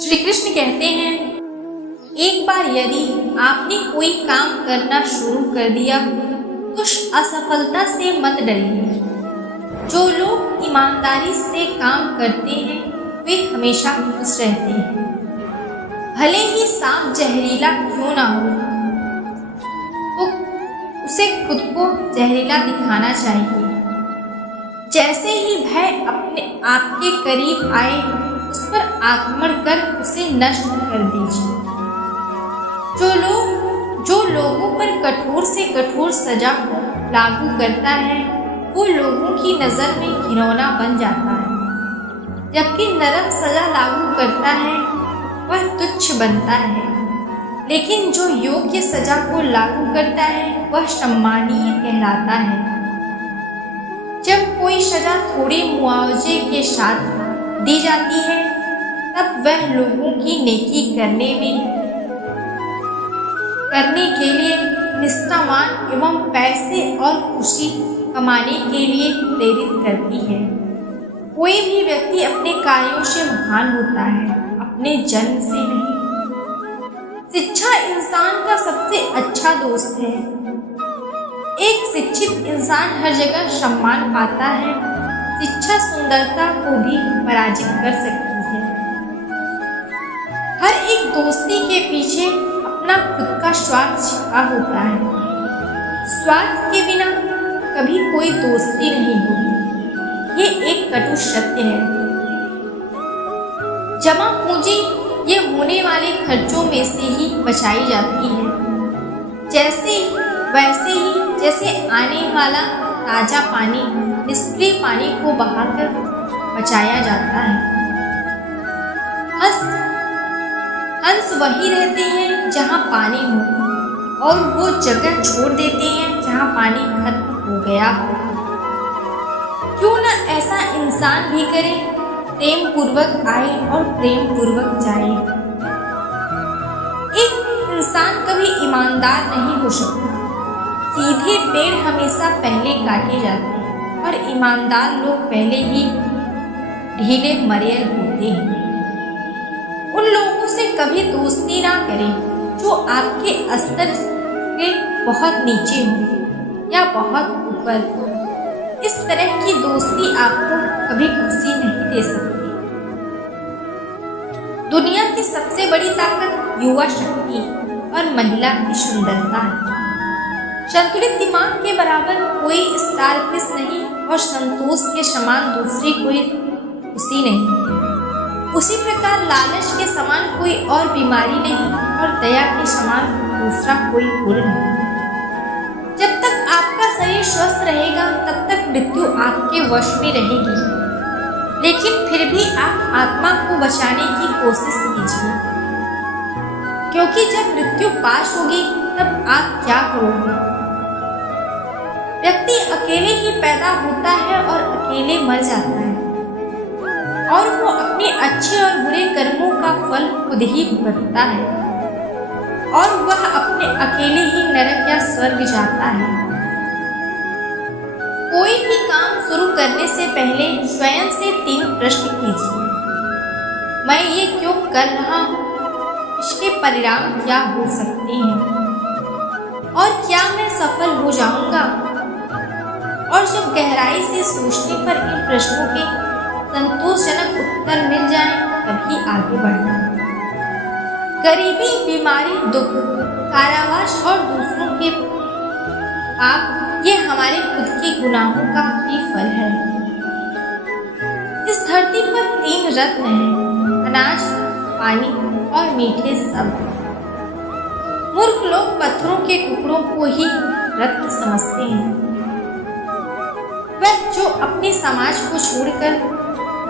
श्री कृष्ण कहते हैं, एक बार यदि आपने कोई काम करना शुरू कर दिया तो असफलता से मत डरिए। जो लोग ईमानदारी से काम करते हैं वे हमेशा खुश रहते हैं, भले ही सांप जहरीला क्यों ना हो तो उसे खुद को जहरीला दिखाना चाहिए। जैसे ही भय अपने आपके करीब आए उस पर आक्रमण कर उसे नष्ट कर दीजिए। जो लोगों पर कठोर से कठोर सजा लागू करता है वो लोगों की नज़र में घिनौना बन जाता है, जबकि नरम सजा लागू करता है वह तुच्छ बनता है। लेकिन जो योग्य सजा को लागू करता है वह सम्मानीय कहलाता है। जब कोई सजा थोड़े मुआवजे के साथ दी जाती है तब वह लोगों की नेकी करने के लिए निष्ठावान एवं पैसे और खुशी कमाने के लिए प्रेरित करती है। कोई भी व्यक्ति अपने कार्यों से महान होता है, अपने जन्म से नहीं। शिक्षा इंसान का सबसे अच्छा दोस्त है। एक शिक्षित इंसान हर जगह सम्मान पाता है। शिक्षा सुंदरता को भी पराजित कर सकती है। हर एक दोस्ती के पीछे अपना खुद का स्वार्थ छिपा होता है। स्वार्थ के बिना कभी कोई दोस्ती नहीं होगी, ये एक कटु सत्य है। जमा पूंजी ये होने वाले खर्चों में से ही बचाई जाती है, वैसे ही जैसे आने वाला ताजा पानी निष्क्रिय पानी को बहाकर बचाया जाता है। हंस वही रहते हैं जहाँ पानी हो और वो जगह छोड़ देते हैं जहाँ पानी खत्म हो गया हो। क्यों न ऐसा इंसान भी करे, प्रेम पूर्वक आए और प्रेम पूर्वक जाए। एक इंसान कभी ईमानदार नहीं हो सकता। सीधे पेड़ हमेशा पहले काटे जाते हैं और ईमानदार लोग पहले ही ढीले मरेल होते हैं। उन लोगों से कभी दोस्ती ना करें जो आपके स्तर के बहुत नीचे हो या बहुत ऊपर। इस तरह की दोस्ती आपको कभी खुशी नहीं दे सकती। दुनिया की सबसे बड़ी ताकत युवा शक्ति और महिला की सुंदरता है। संतुलित दिमाग के बराबर कोई स्टार फिश नहीं और संतोष के समान दूसरी कोई खुशी नहीं। उसी प्रकार लालच के समान कोई और बीमारी नहीं और दया के समान दूसरा कोई गुण नहीं। जब तक आपका शरीर स्वस्थ रहेगा तब तक मृत्यु आपके वश में रहेगी, लेकिन फिर भी आप आत्मा को बचाने की कोशिश कीजिए, क्योंकि जब मृत्यु पास होगी तब आप क्या करोगे? व्यक्ति अकेले ही पैदा होता है और अकेले मर जाता है, और वो अपने अच्छे और बुरे कर्मों का फल खुद ही भुगतता है, और वह अपने अकेले ही नरक या स्वर्ग जाता है। कोई भी काम शुरू करने से पहले स्वयं से 3 प्रश्न कीजिए। मैं ये क्यों कर रहा हूँ? इसके परिणाम क्या हो सकते हैं? और क्या मैं सफल हो जाऊंगा? और जब गहराई से सोचने पर इन प्रश्नों के संतोषजनक उत्तर मिल जाए तभी आगे बढ़ना है। गरीबी, बीमारी, दुख, कारावास और दूसरों के पाप ये हमारे खुद के गुनाहों का ही फल है। इस धरती पर 3 रत्न हैं: अनाज, पानी और मीठे शब्द। मूर्ख लोग पत्थरों के टुकड़ों को ही रत्न समझते हैं। वह जो अपने समाज को छोड़कर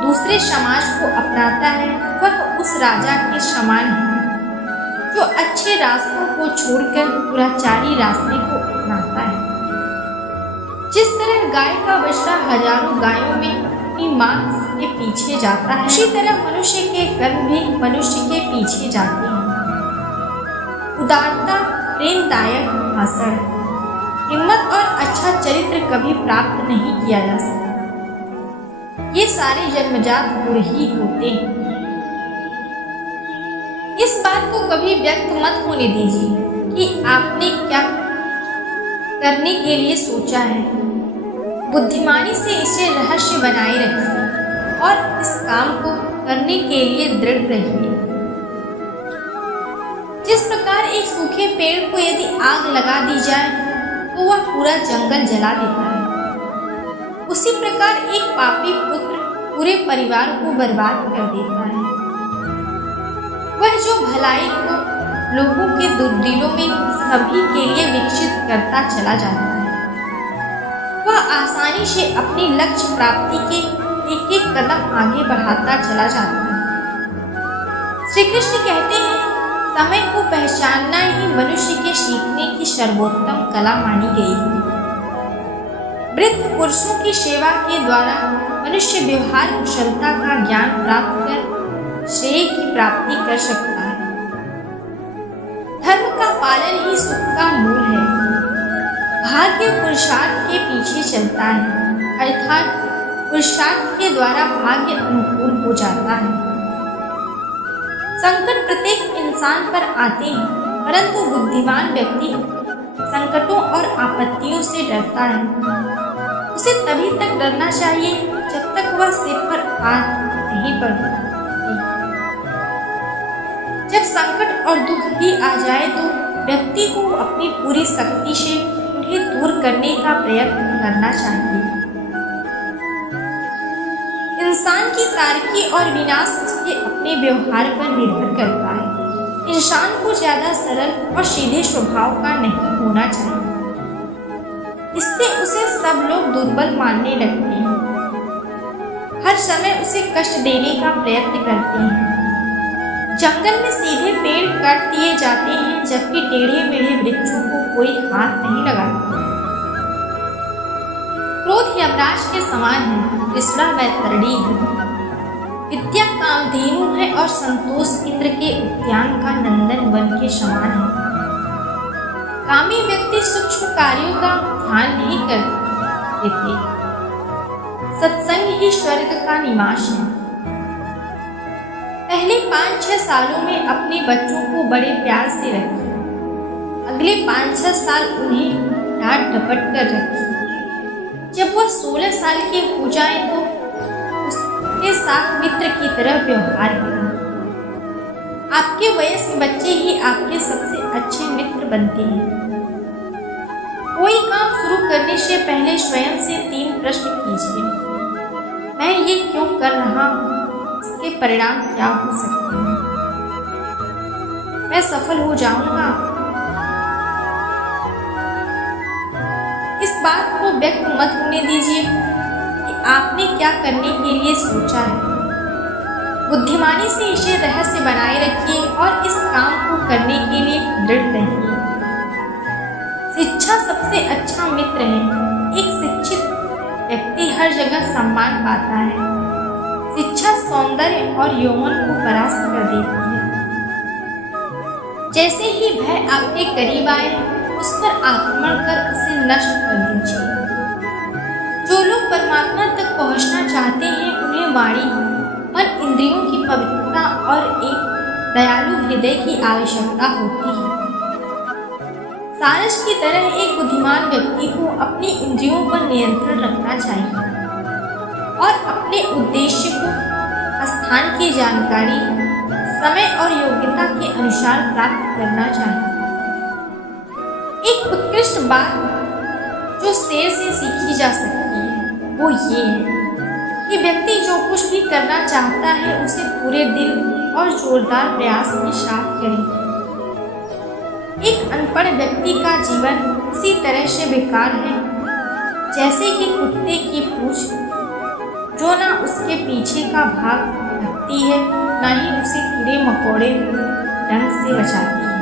दूसरे समाज को अपनाता है वह उस राजा के समान है जो अच्छे रास्तों को छोड़कर दुराचारी रास्ते को अपनाता है। जिस तरह गाय का बछड़ा हजारों गायों में अपनी मां के पीछे जाता है, उसी तरह मनुष्य के कर्म भी मनुष्य के पीछे जाते हैं। उदारता, प्रेमदायक भाषण, हिम्मत और अच्छा चरित्र कभी प्राप्त नहीं किया जा सकता। ये सारे जन्मजात गुण ही होते हैं। इस बात को कभी व्यक्त मत होने दीजिए कि आपने क्या करने के लिए सोचा है। बुद्धिमानी से इसे रहस्य बनाए रखिए और इस काम को करने के लिए दृढ़ रहिए। जिस प्रकार एक सूखे पेड़ को यदि आग लगा दी जाए तो वह पूरा जंगल जला देता है, उसी प्रकार एक पापी पुत्र पूरे परिवार को बर्बाद कर देता है। वह जो भलाई को लोगों के दिलों में सभी के लिए विकसित करता चला जाता है, वह आसानी से अपनी लक्ष्य प्राप्ति के एक एक कदम आगे बढ़ाता चला जाता है। श्री कृष्ण कहते हैं, समय को पहचानना ही मनुष्य के सीखने की सर्वोत्तम कला मानी गई है। वृद्ध पुरुषों की सेवा के द्वारा मनुष्य व्यवहार कुशलता का ज्ञान प्राप्त कर श्रेय की प्राप्ति कर सकता है। धर्म का पालन ही सुख का मूल है। भाग्य पुरुषार्थ के पीछे चलता है, अर्थात पुरुषार्थ के द्वारा भाग्य अनुकूल हो जाता है। संकट प्रत्येक इंसान पर आते हैं, परंतु बुद्धिमान व्यक्ति संकटों और आपत्तियों से डरता है। उसे तभी तक डरना चाहिए जब तक वह सिर पर हाथ नहीं पड़ता। जब संकट और दुख ही आ जाए तो व्यक्ति को अपनी पूरी शक्ति से उन्हें दूर करने का प्रयत्न करना चाहिए। इंसान की तारकी और विनाश उसके अपने व्यवहार पर निर्भर करता है। इंसान को ज्यादा सरल और सीधे स्वभाव का नहीं होना चाहिए, इससे उसे सब लोग दुर्बल मानने लगते हैं, हर समय उसे कष्ट देने का प्रयत्न करते हैं। जंगल में सीधे पेड़ काट दिए जाते हैं, जबकि टेढ़े मेढ़े वृक्षों को कोई हाथ नहीं लगाता। क्रोध यमराज के समान है, तृष्णा वैतरणी है, विद्या कामधेनु है और संतोष इंद्र के उद्यान का नंदन वन के समान है। कामी व्यक्ति सूक्ष्म कार्यों का ध्यान नहीं करते, सत्संग ही स्वर्ग का निवास है। पहले 5-6 सालों में अपने बच्चों को बड़े प्यार से रखिए, अगले 5-6 साल उन्हें डांट डपट कर रखिए। जब वह 16 साल के हो जाए तो उसके साथ मित्र की तरह व्यवहार करें। आपके वयस्क बच्चे ही आपके सबसे अच्छे मित्र बनते हैं। कोई काम शुरू करने से पहले स्वयं से 3 प्रश्न कीजिए। मैं ये क्यों कर रहा हूँ? इसके परिणाम क्या हो सकते हैं? मैं सफल हो जाऊंगा? इस बात को व्यक्त मत होने दीजिए कि आपने क्या करने के लिए सोचा है। बुद्धिमानी से इसे रहस्य बनाए रखिए और इस काम को करने के लिए दृढ़ रहिए। शिक्षा सबसे अच्छा मित्र है। एक शिक्षित व्यक्ति हर जगह सम्मान पाता है। शिक्षा सौंदर्य और यौवन को परास्त कर देती है। जैसे ही भय आपके करीब आए, उस पर आक्रमण कर उसे नष्ट कर दीजिए। जो लोग परमात्मा तक पहुंचना चाहते हैं, उन्हें वाणी, मन, इंद्रियों की पवित्रता और एक दयालु हृदय की आवश्यकता होती है। सारस की तरह एक बुद्धिमान व्यक्ति को अपनी इंद्रियों पर नियंत्रण रखना चाहिए और अपने उद्देश्य को स्थान की जानकारी समय और योग्यता के अनुसार प्राप्त करना चाहिए। एक उत्कृष्ट बात जो शेर से सीखी जा सकती है वो ये है कि व्यक्ति जो कुछ भी करना चाहता है उसे पूरे दिल और जोरदार प्रयास के साथ करे। एक अनपढ़ व्यक्ति का जीवन इसी तरह से बेकार है जैसे कि कुत्ते की पूंछ जो ना उसके पीछे का भाग ढकती है, ना ही उसे कीड़े मकोड़े ढंग से बचाती है।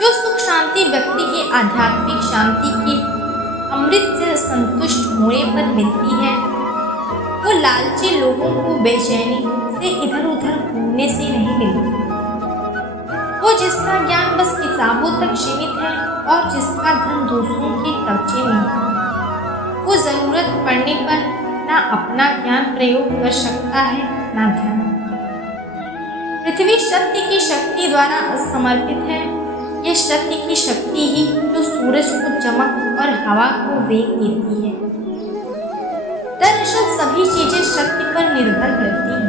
जो सुख शांति व्यक्ति की आध्यात्मिक शांति की अमृत से संतुष्ट होने पर मिलती है, वो लालची लोगों को बेचैनी से इधर उधर घूमने से नहीं मिलती। वो जिसका ज्ञान बस किताबों तक सीमित है और जिसका धन दूसरों के कब्जे में है, वो जरूरत पड़ने पर ना अपना ज्ञान प्रयोग कर सकता है ना धन। पृथ्वी सत्य की शक्ति द्वारा समर्पित है। यह सत्य की शक्ति ही जो सूरज को चमक और हवा को वेग देती है। दरअसल सभी चीजें सत्य पर निर्भर करती हैं।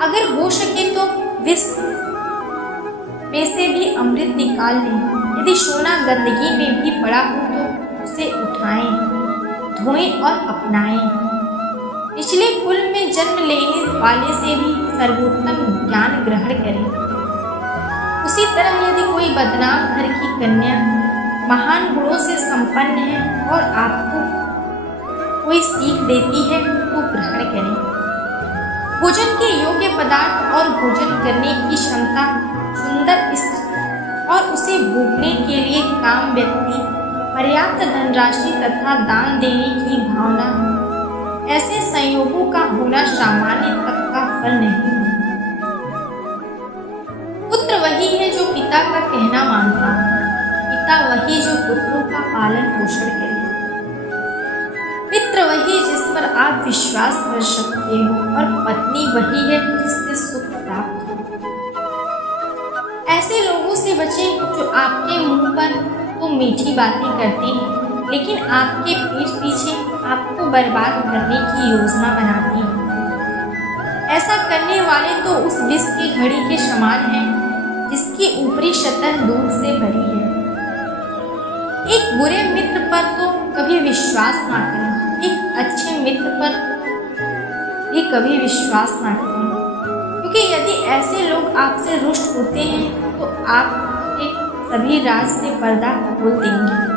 अगर हो सके तो विश्व में से भी अमृत निकाल लें। यदि सोना गंदगी में भी पड़ा हो तो उसे उठाएं, धोएं और अपनाएं। पिछले कुल में जन्म लेने वाले से भी सर्वोत्तम ज्ञान ग्रहण करें। उसी तरह यदि कोई बदनाम घर की कन्या महान गुणों से संपन्न है और आपको कोई सीख देती है तो ग्रहण करें। भोजन के योग्य पदार्थ और भोजन करने की क्षमता, सुंदर स्त्री और उसे भोगने के लिए काम व्यक्ति, पर्याप्त धनराशि तथा दान देने की भावना, ऐसे संयोगों का होना सामान्य तक का फल नहीं है। पुत्र वही है जो पिता का कहना मानता है, पिता वही जो पुत्रों का पालन पोषण करे, मित्र वही जिस पर आप विश्वास कर सकते हो और पत्नी वही है जिससे सुख प्राप्त हो। ऐसे लोगों से बचें जो आपके मुंह पर तो मीठी बातें करते हैं लेकिन आपके पीठ पीछे आपको बर्बाद करने की योजना बनाते हैं। ऐसा करने वाले तो उस विष की घड़ी के समान हैं जिसकी ऊपरी सतह दूध से भरी है। एक बुरे मित्र पर तो कभी विश्वास ना करें, एक अच्छे मित्र पर भी कभी विश्वास ना करें, क्योंकि यदि ऐसे लोग आपसे रुष्ट होते हैं तो आपके सभी राज से पर्दा खोल देंगे।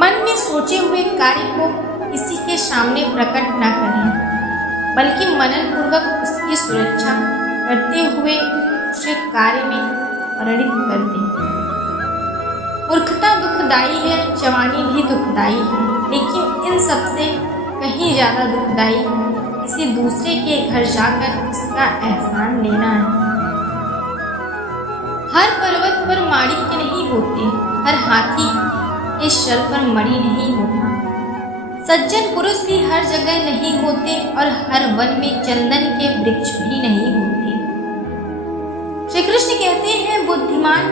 मन में सोचे हुए कार्य को किसी के सामने प्रकट न करें, बल्कि मनन पूर्वक उसकी सुरक्षा करते हुए उसे कार्य में परिणित कर दें। मूर्खता दुखदाई है, जवानी भी दुखदाई है, लेकिन इन सबसे कहीं ज्यादा दुखदाई किसी दूसरे के घर जाकर उसका एहसान लेना है। हर पर्वत पर माणिक्य नहीं होते, हर हाथी के शर पर मणि नहीं होता, सज्जन पुरुष भी हर जगह नहीं होते और हर वन में चंदन के वृक्ष भी नहीं होते। श्री कृष्ण कहते हैं, बुद्धिमान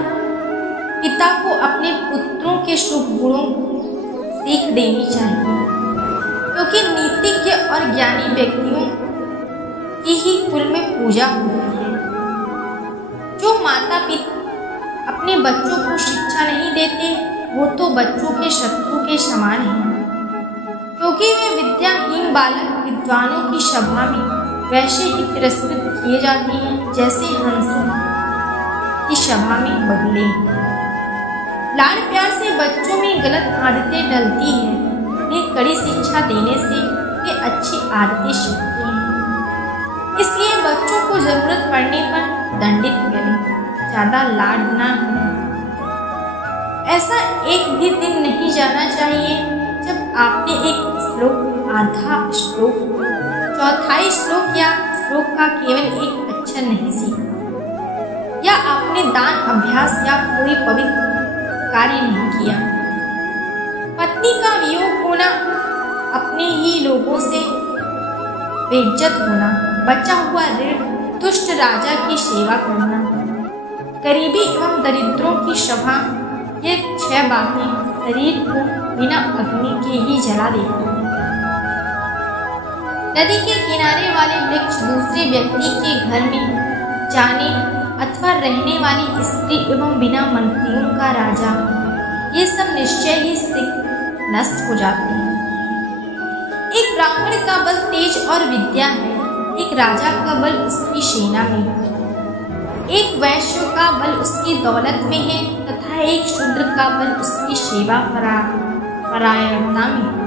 पिता को अपने पुत्रों के शुभ गुणों सीख देनी चाहिए, क्योंकि नीतिज्ञ और ज्ञानी व्यक्तियों की ही कुल में पूजा होती है। जो माता पिता अपने बच्चों को शिक्षा नहीं देते वो तो बच्चों के शत्रु के समान हैं, क्योंकि वे विद्याहीन बालक विद्वानों की सभा में वैसे ही तिरस्कृत किए जाते हैं जैसे हंसों की सभा में बगुले। लाड़ प्यार से बच्चों में गलत आदतें डलती हैं, उन्हें कड़ी शिक्षा देने से वे अच्छी आदतें सीखते हैं। इसलिए बच्चों को जरूरत पड़ने पर दंडित करें, ज्यादा लाड ना करें। ऐसा एक भी दिन नहीं जाना चाहिए जब आपने एक श्लोक, आधा श्लोक, चौथाई श्लोक या श्लोक का केवल एक अक्षर नहीं सीखा, या आपने दान अभ्यास या कोई पवित्र कार्य नहीं किया। पत्नी का वियोग होना, अपने ही लोगों से बेइज्जत होना, बचा हुआ ऋण, दुष्ट राजा की सेवा करना, गरीबी एवं दरिद्रों की सभा, ये 6 बातें शरीर को बिना अग्नि के ही जला देती हैं। नदी के किनारे वाले वृक्ष दूसरे व्यक्ति के घर में जाने अथवा रहने वाली स्त्री एवं बिना मंत्रियों का राजा, ये सब निश्चय ही नष्ट हो जाते हैं। एक ब्राह्मण का बल तेज और विद्या है, एक राजा का बल उसकी सेना में है, एक वैश्य का बल उसकी दौलत में है तथा एक शूद्र का बल उसकी सेवा परायणता में है।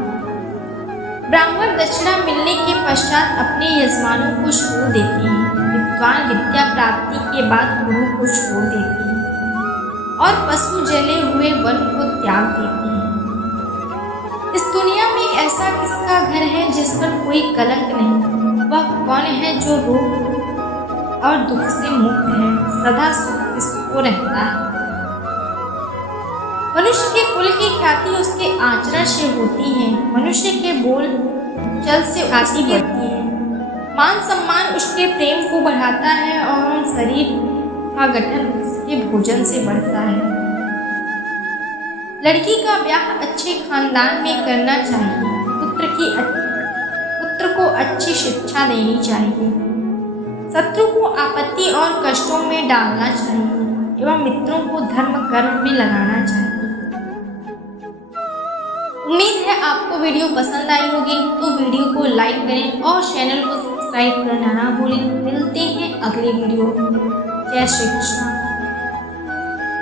ब्राह्मण दक्षिणा मिलने के पश्चात अपने यजमानों को छोड़ देते हैं, विद्वान विद्या प्राप्ति के बाद गुरु को छोड़ देते हैं और पशु जले हुए वन को त्याग देते हैं। इस दुनिया में ऐसा किसका घर है जिस पर कोई कलंक नहीं? वह कौन है जो रोग और दुख से मुक्त है, सदा सुख किसको रहता है? मनुष्य के कुल की ख्याति उसके आचरण से होती है, मनुष्य के बोल चल से आसी बढ़ती है, मान सम्मान उसके प्रेम को बढ़ाता है और शरीर का गठन उसके भोजन से बढ़ता है। लड़की का ब्याह अच्छे खानदान में करना चाहिए। पुत्र को अच्छी शिक्षा देनी चाहिए। शत्रु को आपत्ति और कष्टों में डालना चाहिए एवं मित्रों को धर्म कर्म में लगाना चाहिए। उम्मीद है आपको वीडियो पसंद आई होगी, तो वीडियो को लाइक करें और चैनल को सब्सक्राइब करना ना भूलें। मिलते हैं अगले वीडियो में। जय श्री कृष्ण।